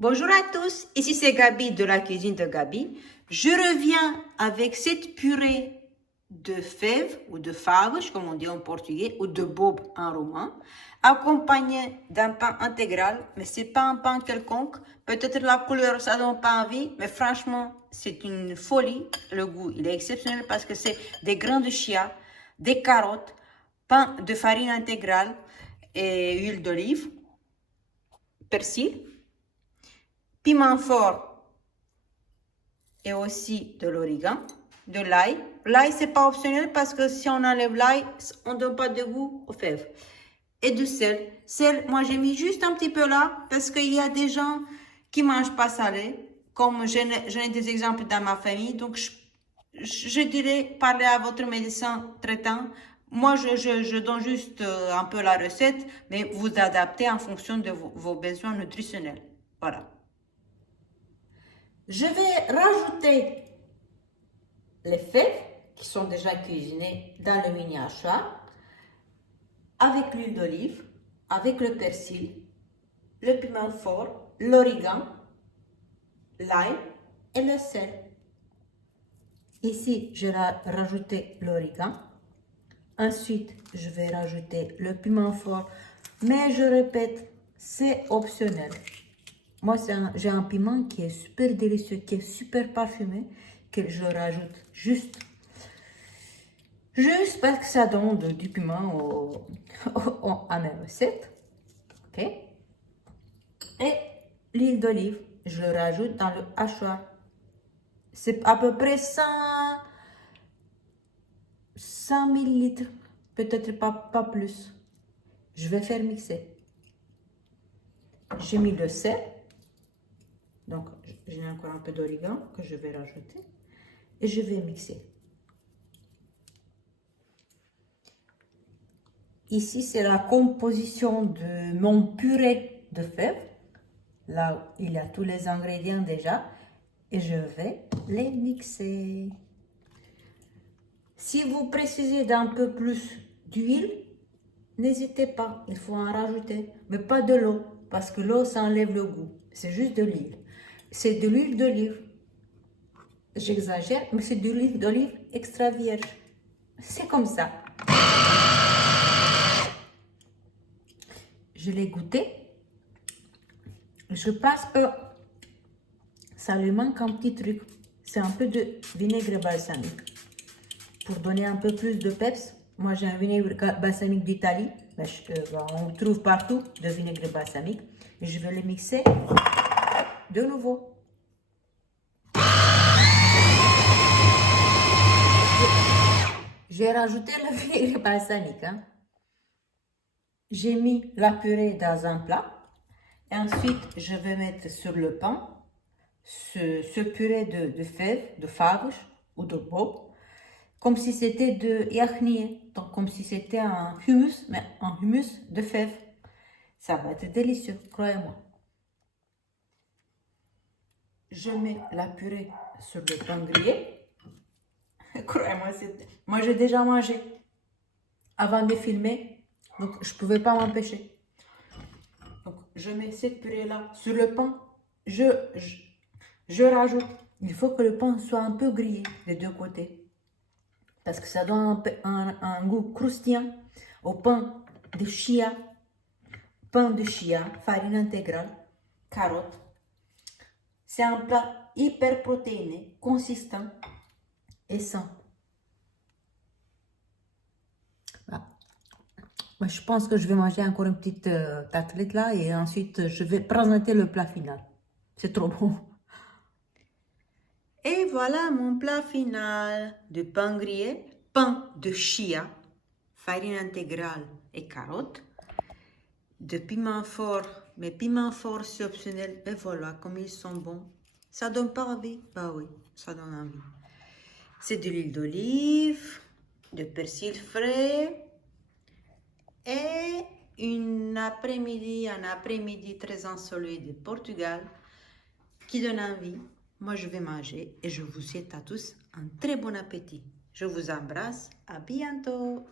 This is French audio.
Bonjour à tous, ici c'est Gabi de la cuisine de Gabi. Je reviens avec cette purée de fèves ou de faves, comme on dit en portugais, ou de bob en roman, accompagnée d'un pain intégral, mais c'est pas un pain quelconque. Peut-être la couleur ça donne pas envie, mais franchement c'est une folie. Le goût il est exceptionnel parce que c'est des grains de chia, des carottes, pain de farine intégrale et huile d'olive, persil, piment fort et aussi de l'origan, de l'ail. L'ail, c'est pas optionnel parce que si on enlève l'ail, on ne donne pas de goût aux fèves. Et du sel. Sel, moi j'ai mis juste un petit peu là parce qu'il y a des qui ne mangent pas salé. Comme j'en ai des exemples dans ma famille. Donc je dirais, parlez à votre médecin traitant. Moi, je donne juste un peu la recette, mais vous adaptez en fonction de vos besoins nutritionnels. Voilà. Je vais rajouter les fèves qui sont déjà cuisinées dans le mini hachoir avec l'huile d'olive, avec le persil, le piment fort, l'origan, l'ail et le sel. Ici, je vais rajouter l'origan. Ensuite, je vais rajouter le piment fort. Mais je répète, c'est optionnel. Moi, j'ai un piment qui est super délicieux, qui est super parfumé, que je rajoute juste parce que ça donne du piment à mes recettes. Ok. Et l'huile d'olive, je le rajoute dans le hachoir. C'est à peu près 100 millilitres, peut-être pas plus. Je vais faire mixer. J'ai mis le sel. Donc, j'ai encore un peu d'origan que je vais rajouter. Et je vais mixer. Ici, c'est la composition de mon purée de fèves. Là, il y a tous les ingrédients déjà. Et je vais les mixer. Si vous précisez d'un peu plus d'huile, n'hésitez pas, il faut en rajouter. Mais pas de l'eau, parce que l'eau, ça enlève le goût. C'est juste de l'huile. C'est de l'huile d'olive. J'exagère, mais c'est de l'huile d'olive extra vierge. C'est comme ça. Je l'ai goûté. Je pense que ça lui manque un petit truc. C'est un peu de vinaigre balsamique. Pour donner un peu plus de peps, moi j'ai un vinaigre balsamique d'Italie. On trouve partout de vinaigre balsamique. Et je vais le mixer de nouveau. J'ai rajouté le vinaigre balsamique. J'ai mis la purée dans un plat. Et ensuite, je vais mettre sur le pain ce purée de fèves, de faves ou de bob, comme si c'était de yachnier, donc comme si c'était un hummus, mais un hummus de fèves. Ça va être délicieux, croyez-moi. Je mets la purée sur le pain grillé. Croyez-moi, moi j'ai déjà mangé avant de filmer, donc je ne pouvais pas m'empêcher. Donc je mets cette purée-là sur le pain. Je rajoute. Il faut que le pain soit un peu grillé des deux côtés. Parce que ça donne un goût croustillant au pain de chia. Pain de chia, farine intégrale, carottes. C'est un plat hyper protéiné, consistant et sain. Voilà. Moi, je pense que je vais manger encore une petite tartelette là et ensuite je vais présenter le plat final. C'est trop bon. Et voilà mon plat final de pain grillé, pain de chia, farine intégrale et carottes, de piment fort, mais piment fort c'est optionnel, et voilà comme ils sont bons. Ça donne pas envie? Bah oui, ça donne envie. C'est de l'huile d'olive, de persil frais et un après-midi très ensoleillé de Portugal qui donne envie. Moi, je vais manger et je vous souhaite à tous un très bon appétit. Je vous embrasse. À bientôt.